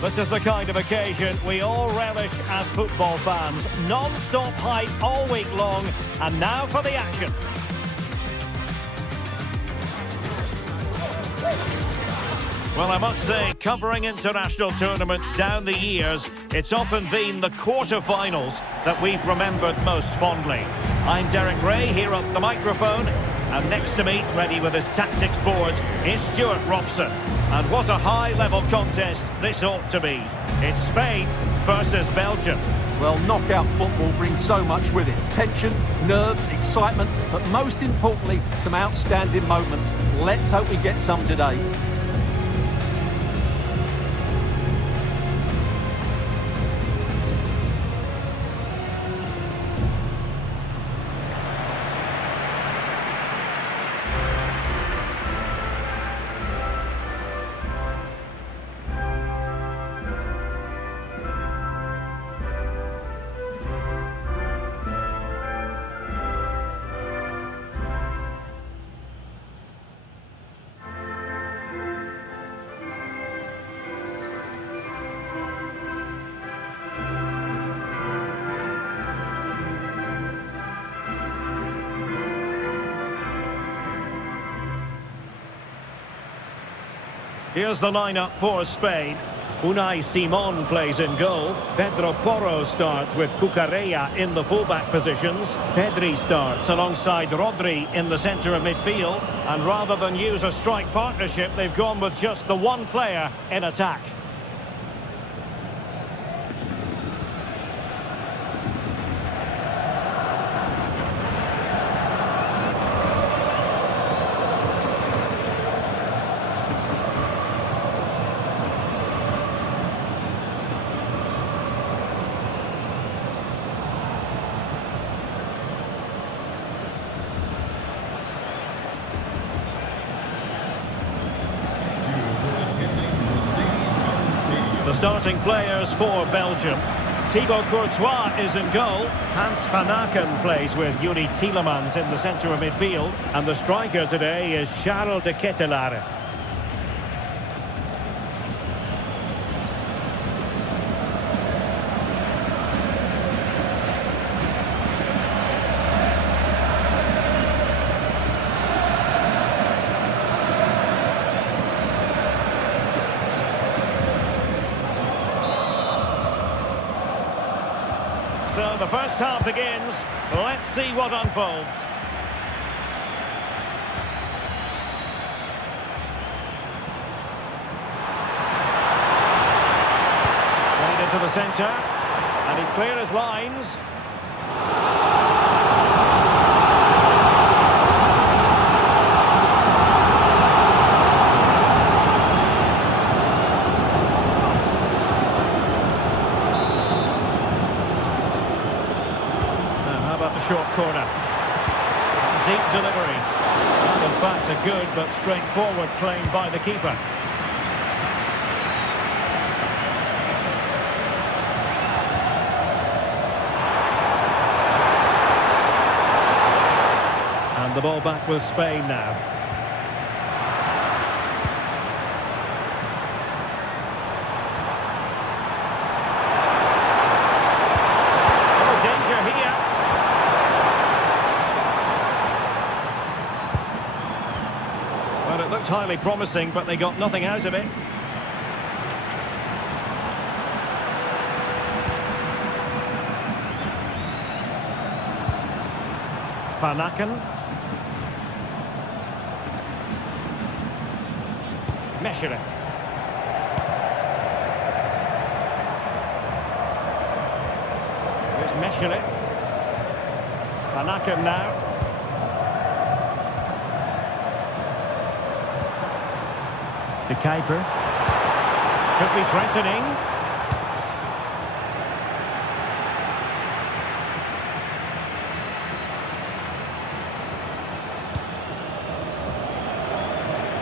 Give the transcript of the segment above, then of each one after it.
This is the kind of occasion we all relish as football fans. Non-stop hype all week long, and now for the action. Well, I must say, covering international tournaments down the years, it's often been the quarterfinals that we've remembered most fondly. I'm Derek Ray here at the microphone, and next to me, ready with his tactics board, is Stuart Robson. And what a high-level contest this ought to be. It's Spain versus Belgium. Well, knockout football brings so much with it. Tension, nerves, excitement, but most importantly, some outstanding moments. Let's hope we get some today. Here's the lineup for Spain. Unai Simon plays in goal. Pedro Porro starts with Cucurella in the fullback positions. Pedri starts alongside Rodri in the centre of midfield. And rather than use a strike partnership, they've gone with just the one player in attack. The starting players for Belgium. Thibaut Courtois is in goal. Hans van Aken plays with Yuri Tielemans in the centre of midfield. And the striker today is Charles De Ketelaere. So the first half begins. Let's see what unfolds. Played into the centre, and he's clear as lines. Short corner. Deep delivery. In fact, a good but straightforward claim by the keeper. And the ball back with Spain now. Oh, danger here. Well, it looked highly promising, but they got nothing out of it. Van Aken. Measuring. Here's Measuring. Van Aken now. De Kuiper. Could be threatening.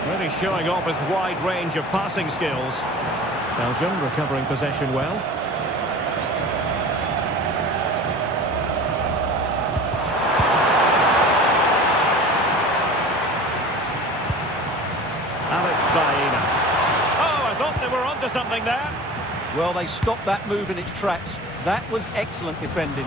Really showing off his wide range of passing skills. Belgium recovering possession well. Baena. Oh, a onto something there. Well, they stopped that move in its tracks. That was excellent defending.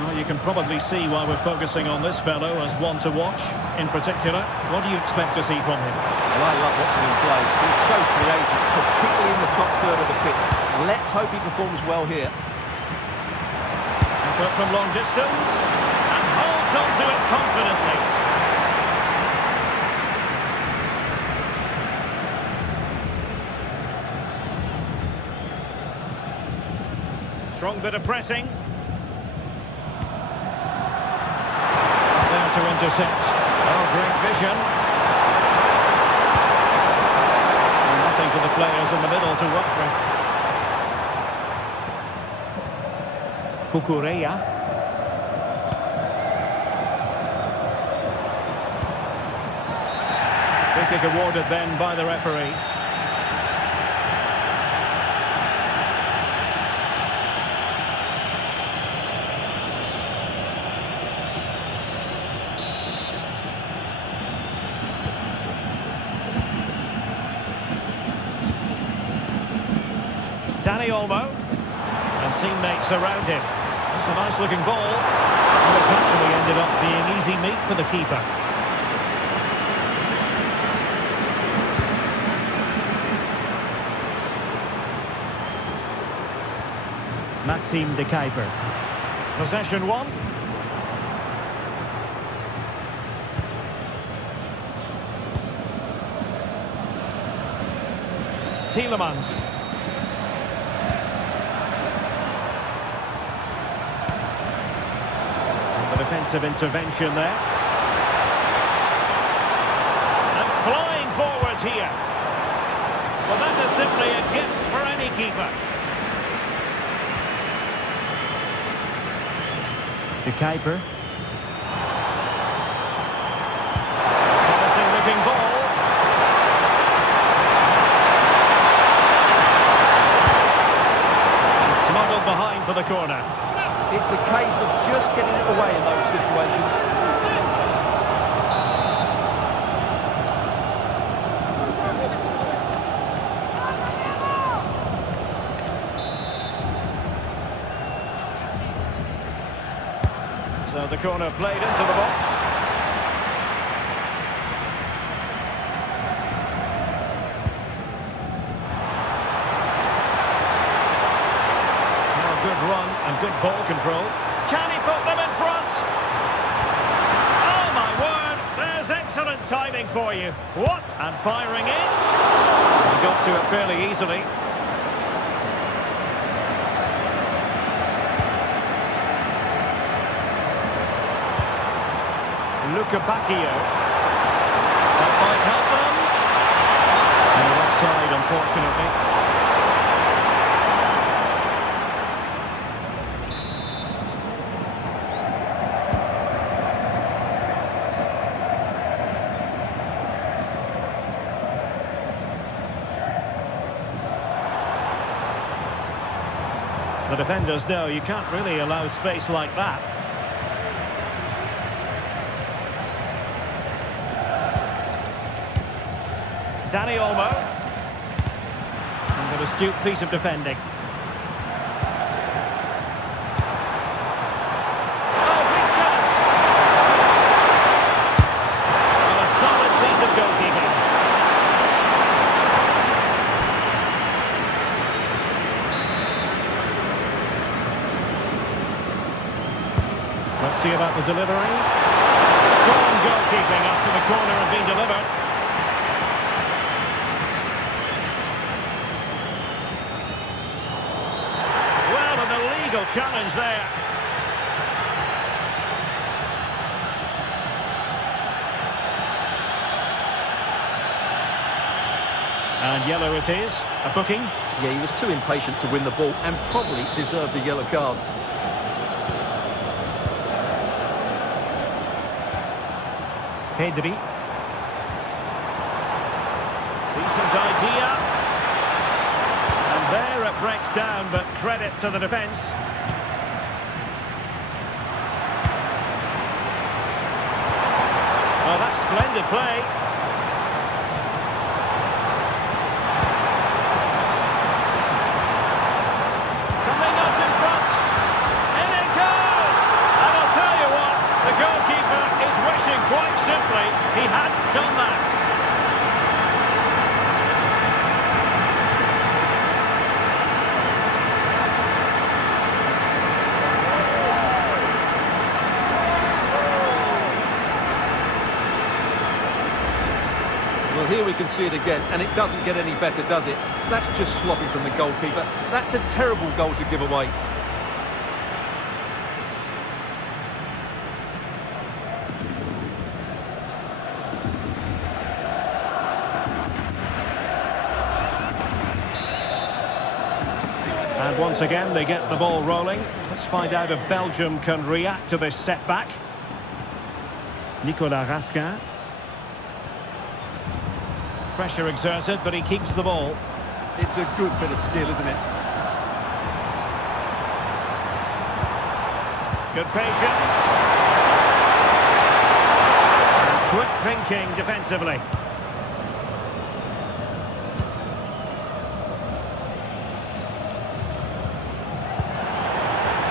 Well, you can probably see why we're focusing on this fellow as one to watch. In particular, what do you expect to see from him? Well, I love watching him play. He's so creative, particularly in the top third of the pitch. Let's hope he performs well here. Effort from long distance, and holds onto it confidently. Strong bit of pressing. There to intercept. Oh, great vision. And nothing for the players in the middle to work with. Cucurella. Free kick awarded then by the referee. Dani Olmo and teammates around him. It's a nice looking ball, and it's actually ended up being easy meat for the keeper. Maxime De Ketelaere. Possession one. Tielemans. Defensive intervention there. And flying forwards here. Well, that is simply a gift for any keeper. The keeper. Promising looking ball. And smuggled behind for the corner. It's a case of just getting it away in those situations. So the corner played into the box. Good run and good ball control. Can he put them in front? Oh my word, there's excellent timing for you. What? And firing it. He got to it fairly easily. Lukaku. That might help them. And offside, unfortunately. The defenders know you can't really allow space like that. Dani Olmo. And an astute piece of defending. Oh, big chance! And a solid piece of goalkeeping. Let's see about the delivery. Strong goalkeeping after the corner had been delivered. Well, an illegal challenge there. And yellow it is. A booking. Yeah, he was too impatient to win the ball and probably deserved a yellow card. Rodri. Decent idea. And there it breaks down, but credit to the defence. Oh, that's splendid play. here we can see it again, and it doesn't get any better, does it? That's just sloppy from the goalkeeper. That's a terrible goal to give away. And once again, they get the ball rolling. Let's find out if Belgium can react to this setback. Nicolas Raskin. Pressure exerted, but he keeps the ball. It's a good bit of skill, isn't it? Good patience. And quick thinking defensively.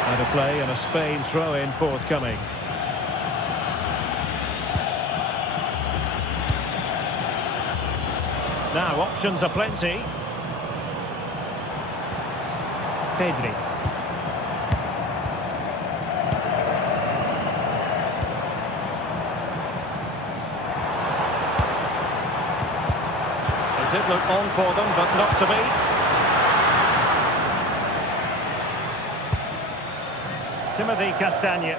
Out of play and a Spain throw-in forthcoming. Now, options are plenty. Pedri. It did look on for them, but not to be. Timothy Castagne.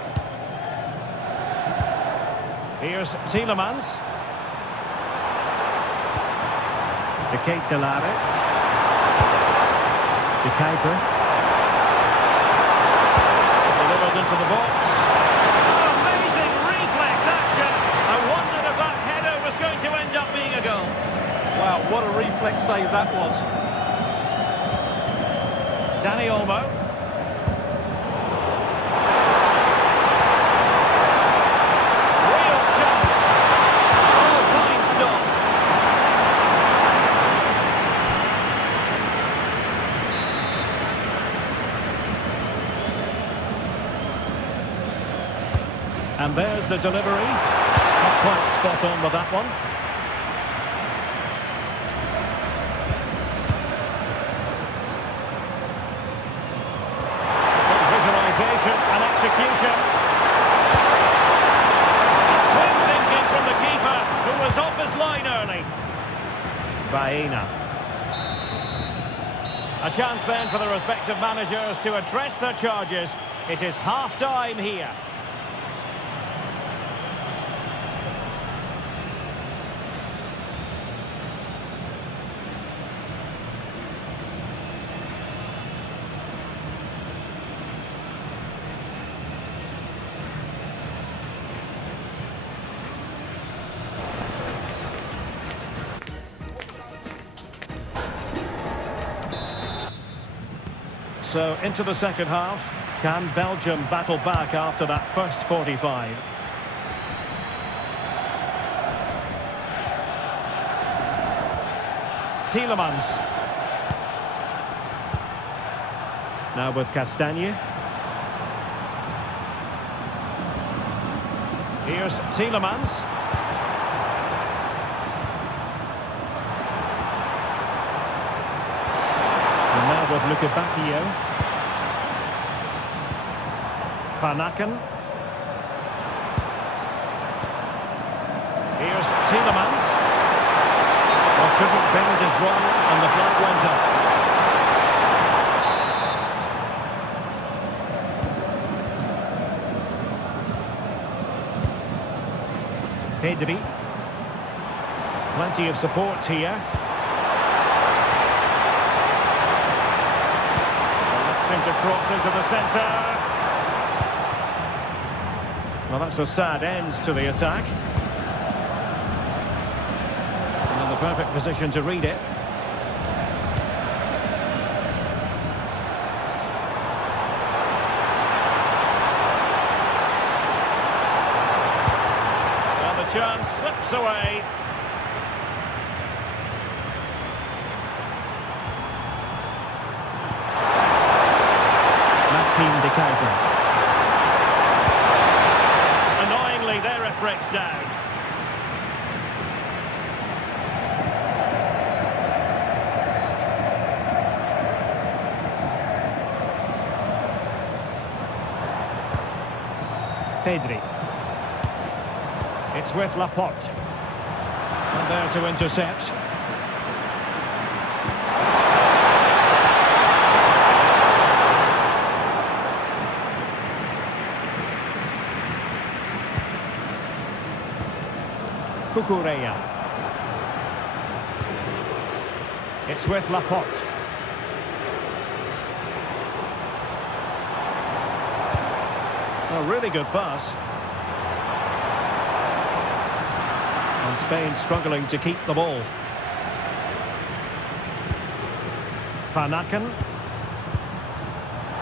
Here's Tielemans. De Ketelaere. De Kuiper. Delivered into the box. Oh, amazing reflex action. I wondered if that header was going to end up being a goal. Wow, what a reflex save that was. Dani Olmo. Real chance. Oh, fine stop. And there's the delivery. Not quite spot on with that one. Good visualisation and execution. Quick thinking from the keeper, who was off his line early. Baena. A chance then for the respective managers to address their charges. It is half-time here. So, into the second half. Can Belgium battle back after that first 45? Tielemans. Now with Castagne. Here's Tielemans. And now with Lukaku. Van Aken. Here's Tielemans. Well, couldn't bend his run, and the flag went up. Pedri. Plenty of support here. Electing to cross into the centre. Well, that's a sad end to the attack. And in the perfect position to read it. And the chance slips away. De Kuiper. Annoyingly, there it breaks down. Pedri. It's with Laporte. And there to intercept. Cucurella. It's with Laporte. A really good pass. And Spain struggling to keep the ball. Van Aken.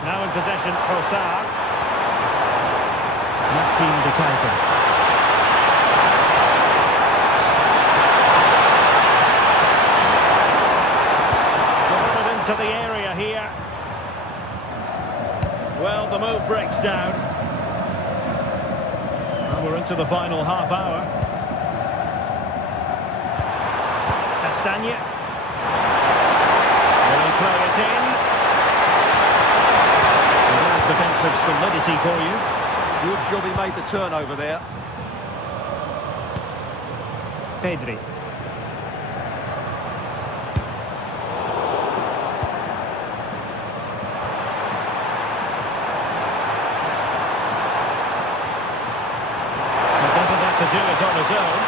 Now in possession, Trossard. Maxime De Ketelaere. To the area here. Well, the move breaks down. And we're into the final half hour. Castagne. Will he play it in? And there's defensive solidity for you. Good job he made the turnover there. Pedri. To do it on his own.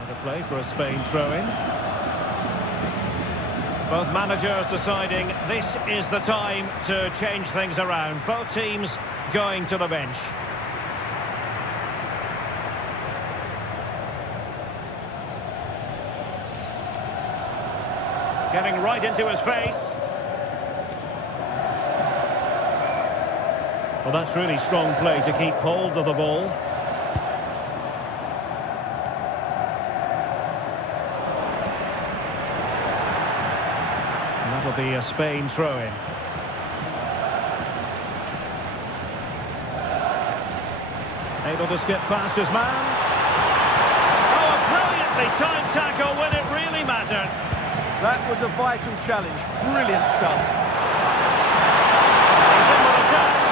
And a play for a Spain throw-in. Both managers deciding this is the time to change things around. Both teams going to the bench. Getting right into his face. Well, that's really strong play to keep hold of the ball. And that'll be a Spain throw-in. Able to skip past his man. Oh, a brilliantly timed tackle when it really mattered. That was a vital challenge. Brilliant stuff. He's in with a chance.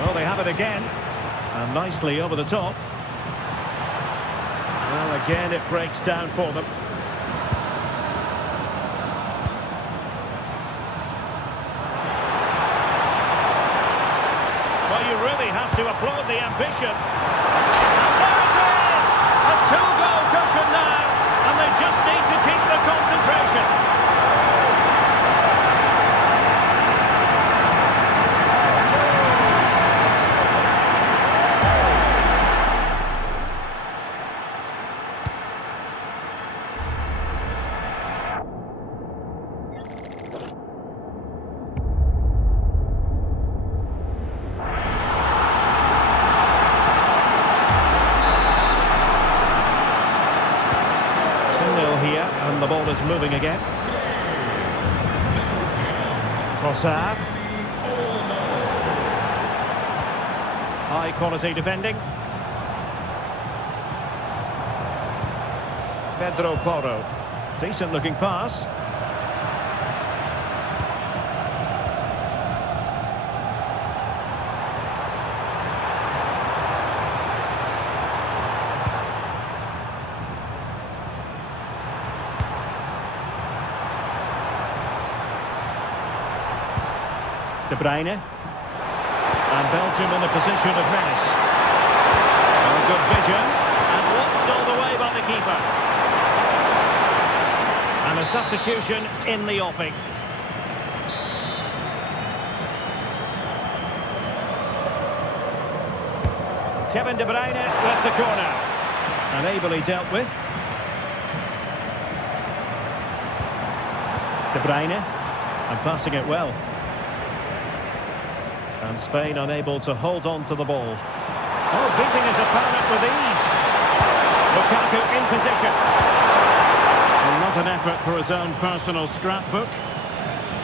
Well, they have it again, and nicely over the top. Well, again, it breaks down for them. Well, you really have to applaud the ambition. And there it is! A two-goal cushion now, and they just need to keep the concentration. And the ball is moving again. Trossard. High quality defending. Pedro Porro. Decent looking pass. De Bruyne. And Belgium in a position of menace. And good vision. And watched all the way by the keeper. And a substitution in the offing. Kevin De Bruyne with the corner. And ably dealt with. De Bruyne. And passing it well. And Spain unable to hold on to the ball. Oh, beating his opponent with ease. Lukaku in position. And not an effort for his own personal scrapbook.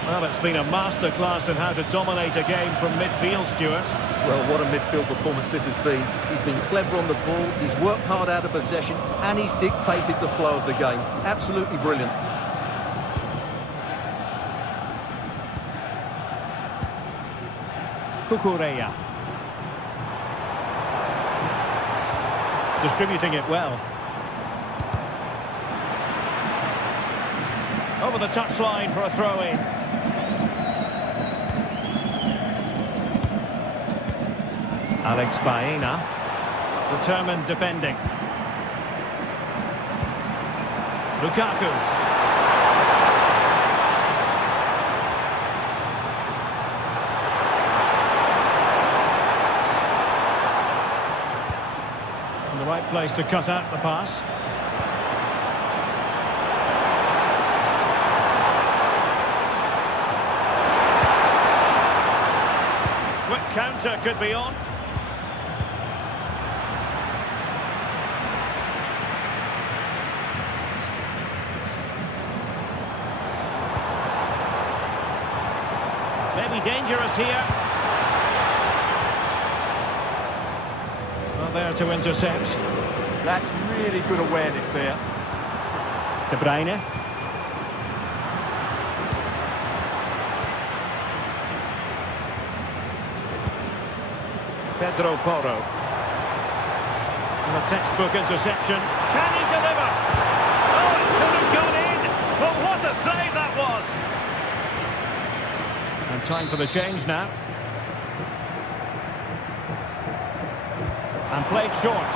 Well, it's been a masterclass in how to dominate a game from midfield, Stuart. Well, what a midfield performance this has been. He's been clever on the ball, he's worked hard out of possession, and he's dictated the flow of the game. Absolutely brilliant. Cucurella. Distributing it well. Over the touchline for a throw-in. Alex Baena. Determined defending. Lukaku. In the right place to cut out the pass. Quick counter could be on. Maybe dangerous here. Well, there to intercept. That's really good awareness there. De Bruyne. Pedro Porro. And a textbook interception. Can he deliver? Oh, it could have gone in. But what a save that was. And time for the change now. And played short.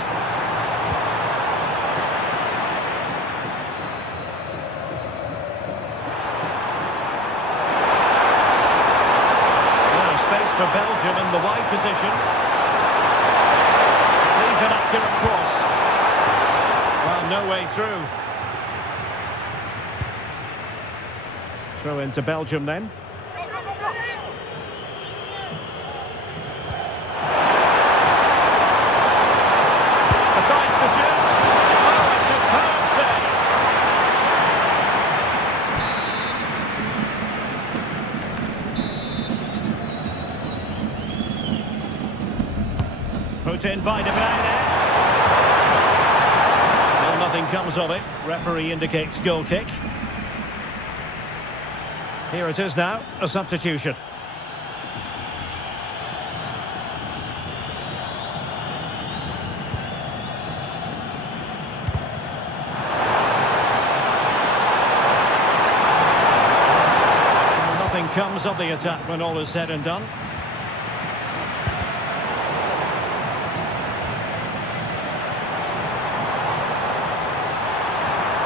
Space for Belgium in the wide position. Leads an accurate cross. Well, no way through. Throw into Belgium then. Decides to shoot. Oh, a superb save. Put in by De Bruyne. Well, nothing comes of it. Referee indicates goal kick. Here it is now, a substitution. Well, nothing comes of the attack when all is said and done.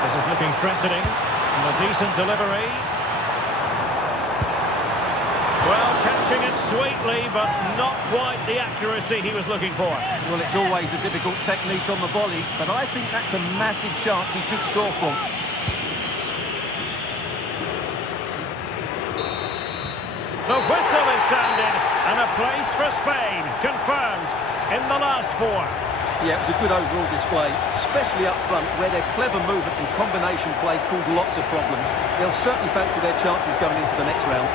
This is looking threatening. And a decent delivery. Well, catching it sweetly, but not quite the accuracy he was looking for. Well, it's always a difficult technique on the volley, but I think that's a massive chance he should score from. The whistle is sounded, and a place for Spain confirmed in the last four. Yeah, it was a good overall display, especially up front, where their clever movement and combination play caused lots of problems. They'll certainly fancy their chances going into the next round.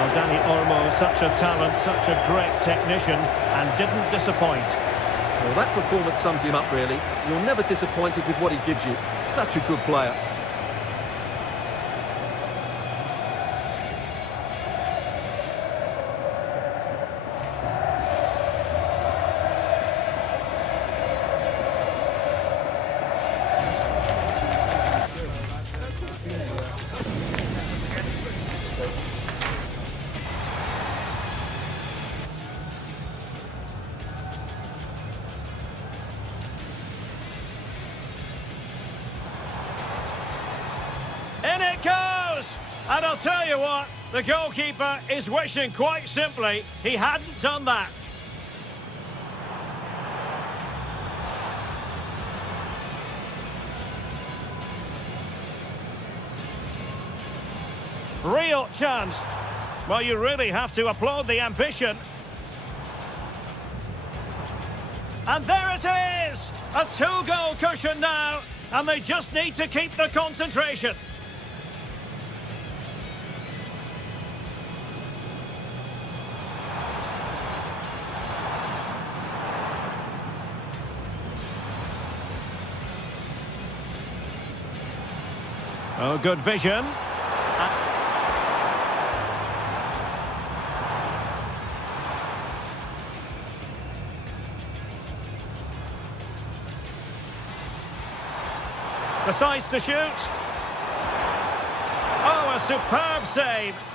Well, Dani Olmo, such a talent, such a great technician, and didn't disappoint. Well, that performance sums him up, really. You're never disappointed with what he gives you. Such a good player. In it goes! And I'll tell you what, the goalkeeper is wishing quite simply he hadn't done that. Real chance. Well, you really have to applaud the ambition. And there it is! A two-goal cushion now, and they just need to keep the concentration. Oh, good vision. Decides to shoot. Oh, a superb save.